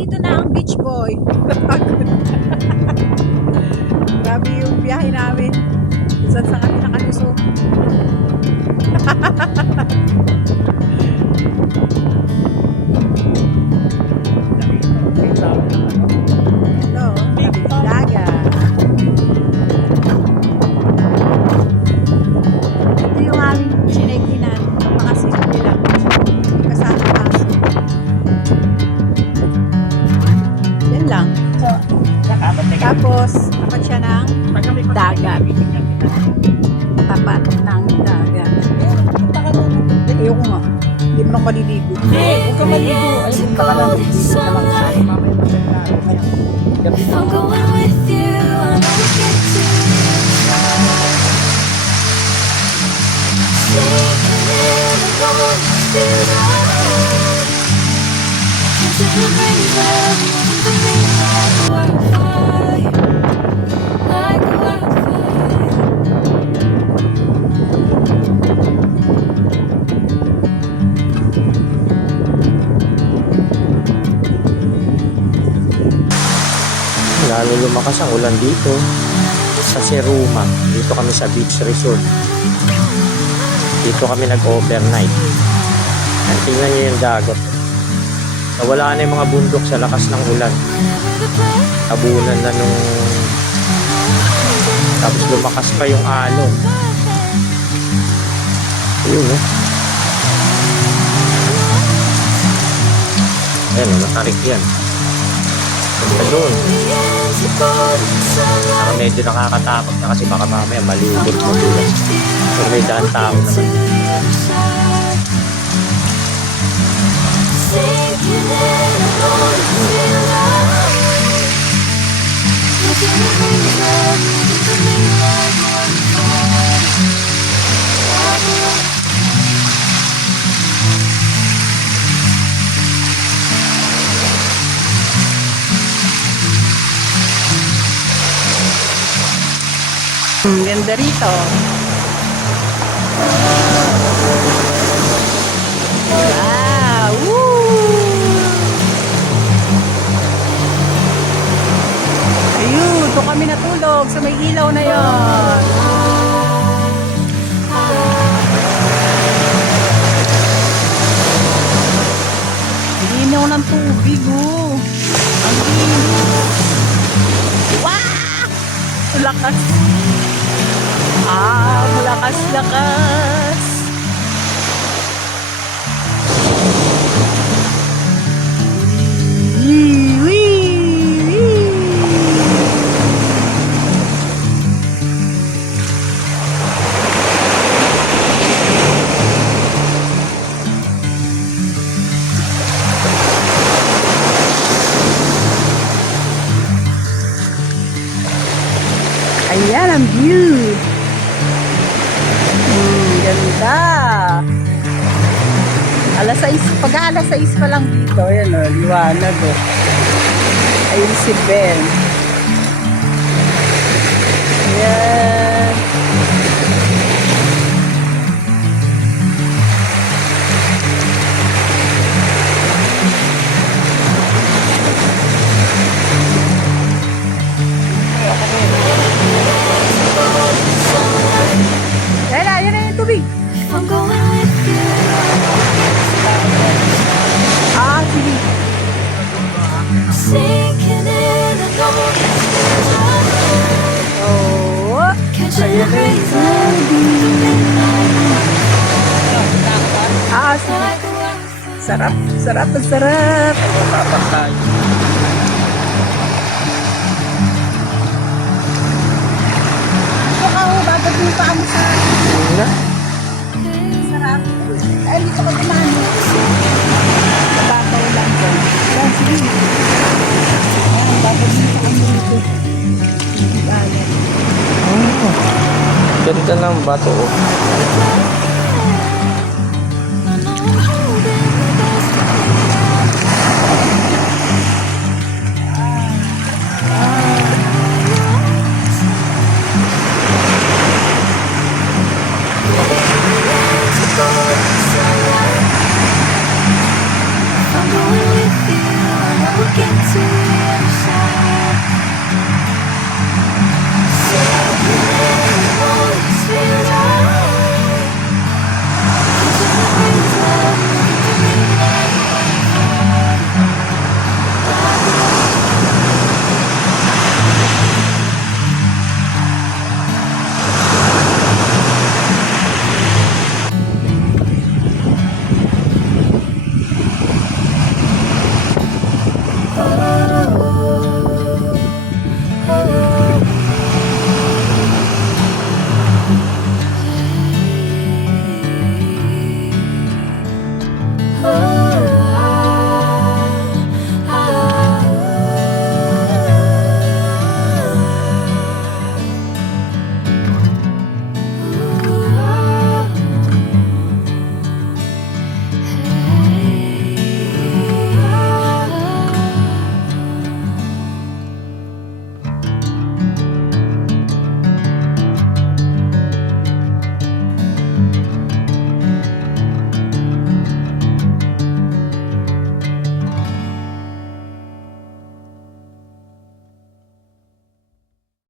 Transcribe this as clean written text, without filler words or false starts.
nandito na ang beach boy. Grabe yung biyahe namin. Saan sa kami nakalusot. Ito, dagat. Ito yung aming chinekinan. Napakasimple lang. Kasama kaso. Yan lang. Tapos, tapat siya ng dagat. Tapat ng dagat. Ayoko nga. Hindi mo nang maliligo. Huwag ka maligo. Ayun, punta ka lang. Dito ka lang. Mamaya maganda. Gabi na. I'm going with you, I never get to Sinking in the cold, still alive. Until the rains love me, the rain like a wildfire, like a wildfire. Lalo lumakas ang ulan dito sa Seruma. Dito kami sa beach resort. Dito kami nag-overnight. Tingnan nyo yung dagat. Nawala na yung mga bundok sa lakas ng ulan. Tabunan na nung... Tapos lumakas pa yung alon. Ayun eh. Ayan, matarik yan. Punta doon. Saka medyo nakakatakot na kasi baka mamaya malugod mo doon. Pero may daan tao naman. Ganda rito. Wow! Woo! Ayun, doon kami natulog sa may ilaw na yon. Linaw ng tubig, oh. Ang linaw. Wow! Lakas. Lakas. Ayan ang view. Ganda. Pag alas 6 pa lang dito, yan o, liwanag o. Ayun si Ben. Ayan. Ayan na yung tubig. I'm going with you. Sige. Sinking in the cold, still alive. Oh. Catching the rays Sige. like a wildfire. Sarap. Tapak tayo. Babad yung paa mo sa sarap. Ay, dito ka dumaan. Mababaw lang dyan. Ayan, sige. Ayan, babad yung paa mo dito. Ganda ng bato. Oh. I'm going with you. I never get to